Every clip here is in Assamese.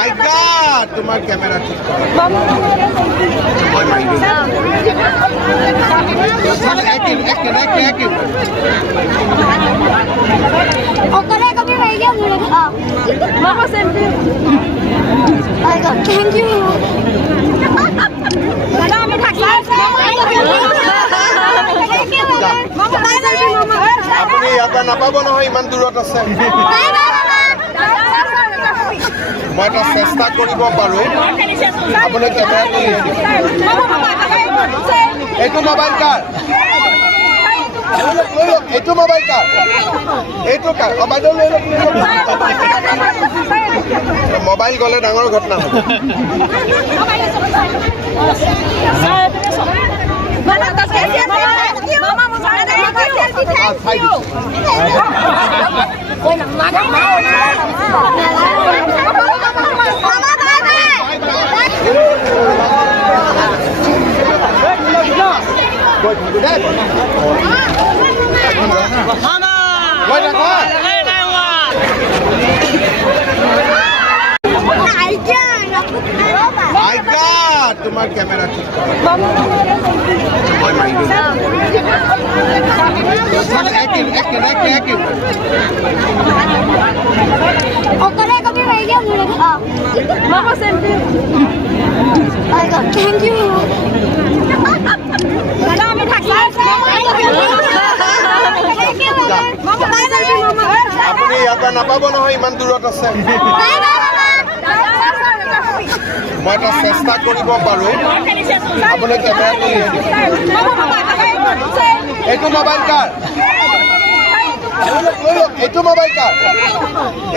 আইকা তোমাৰ ক্যামেৰা ঠিক Thank you. আপুনি ইয়াৰ পৰা নাপাব নহয়, ইমান দূৰত আছে। মই এটা চেষ্টা কৰিব পাৰোঁ। আপুনি কেমেৰাটো এইটো মোবাইল কাৰ? এইটো মোবাইল কাৰ? এইটো কাৰ? বাইদেউ লৈ লওক। মোবাইল গ'লে ডাঙৰ ঘটনা হ'ব। তোমাৰ ক্যামেৰা ঠিক Thank you. আপুনি ইয়াৰ পৰা নাপাব নহয়, ইমান দূৰত আছে। মই এটা চেষ্টা কৰিব পাৰোঁ। আপুনি কেমেৰাটো এইটো মোবাইল কাৰ? এইটো মোবাইল কাৰ?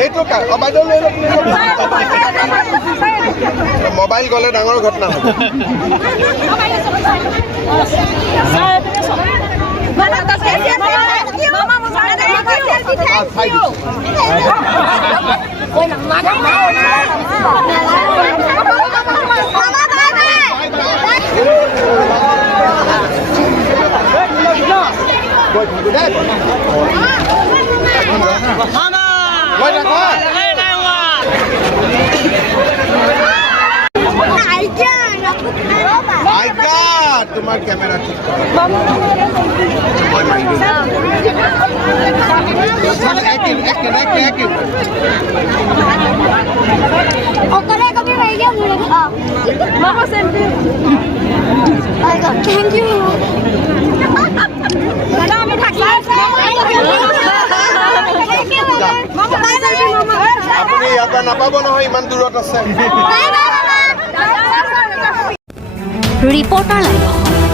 এইটো কাৰ? বাইদেউ লৈ লওক। মোবাইল গ'লে ডাঙৰ ঘটনা হ'ব। তোমাৰ ক্যামেৰা ঠিক Thank you. আপুনি ইয়াৰ পৰা নাপাব নহয়, ইমান দূৰত আছে। Reporter live.